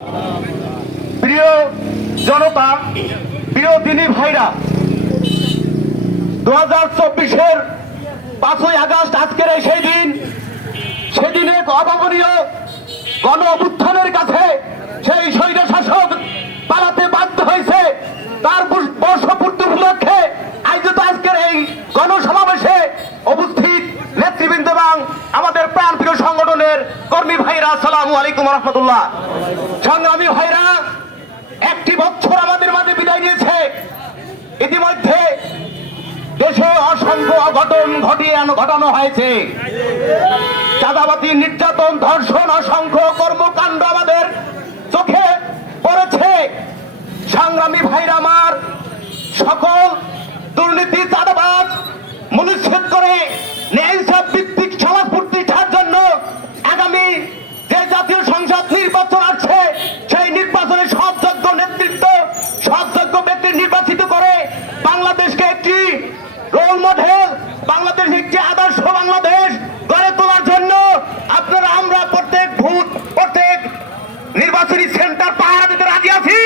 প্রিয় জনতা, প্রিয় দিনী ভাইরা দু হাজার চব্বিশের পাঁচই আগস্ট আজকের এই সেই দিন, সেদিনে এক অভাবনীয় গণ অভ্যুত্থানের কাছে সেই শৈল শাসক পালাতে কর্মী ভাইরা, আসসালামু আলাইকুম রহমতুল্লাহ। সংগ্রামী ভাইরা, একটি বছর আমাদের মাঝে বিদায় নিয়েছে। ইতিমধ্যে দেশে অসংখ্য অঘটন ঘটিয়ে ঘটানো হয়েছে। চাঁদাবাতি নির্যাতন, ধর্ষণ, অসংখ্য কর্মকাণ্ড আমাদের চোখে পড়েছে। সংগ্রামী ভাইরা আমার সকল বাংলাদেশকে একটি রোল মডেল বাংলাদেশ একটি আদর্শ বাংলাদেশ গড়ে তোলার জন্য আপনারা, আমরা প্রত্যেক ভূত, প্রত্যেক নির্বাচনী সেন্টার পাহারা দিতে রাজি আছি।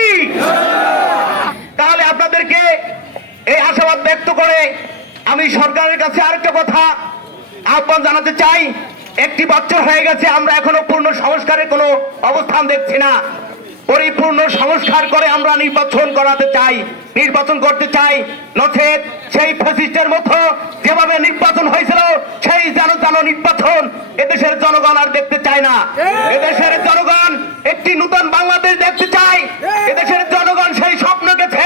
তাহলে আপনাদেরকে এই আশাবাদ ব্যক্ত করে আমি সরকারের কাছে আরেকটা কথা আহ্বান জানাতে চাই। একটি বছর হয়ে গেছে, আমরা এখনও পূর্ণ সংস্কারের কোনো অবস্থান দেখছি না। পরিপূর্ণ সংস্কার করে আমরা নির্বাচন করাতে চাই নির্বাচন করতে চাই। নচেত সেই ফ্যাসিস্টের মতো যেভাবে নির্বাচন হয়েছিল সেই যেন যেন নির্বাচন এদেশের জনগণ আর দেখতে চায় না। এদেশের জনগণ একটি নূতন বাংলাদেশ দেখতে চায়। এদেশের জনগণ সেই স্বপ্ন গেছে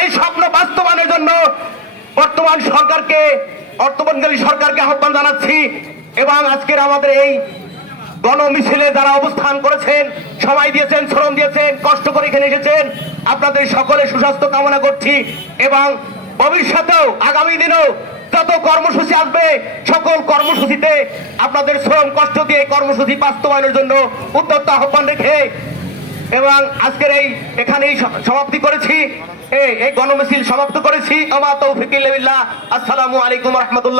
এই স্বপ্ন বাস্তবায়নের জন্য বর্তমান সরকারকে বর্তমানকালী সরকারকে আহ্বান জানাচ্ছি। এবং আজকের আমাদের এই গণ মিছিলে যারা অবস্থান করেছেন, সময় দিয়েছেন, শ্রম দিয়েছেন, কষ্ট করে এখানে এসেছেন, আপনাদের সকলে সুস্বাস্থ্য কামনা করছি এবং ভবিষ্যতেও, আগামী দিনেও যত কর্মসূচি আসবে, সকল কর্মসূচিতে আপনাদের শ্রম কষ্ট দিয়ে কর্মসূচি বাস্তবায়নের জন্য উদ্যত আহ্বান রেখে এবং আজকের এই এখানেই সমাপ্তি করেছি। এই এই গণমিছিল সমাপ্ত করেছি। আমা তৌফিক আসসালামু আলাইকুম রহমতুল্লাহ।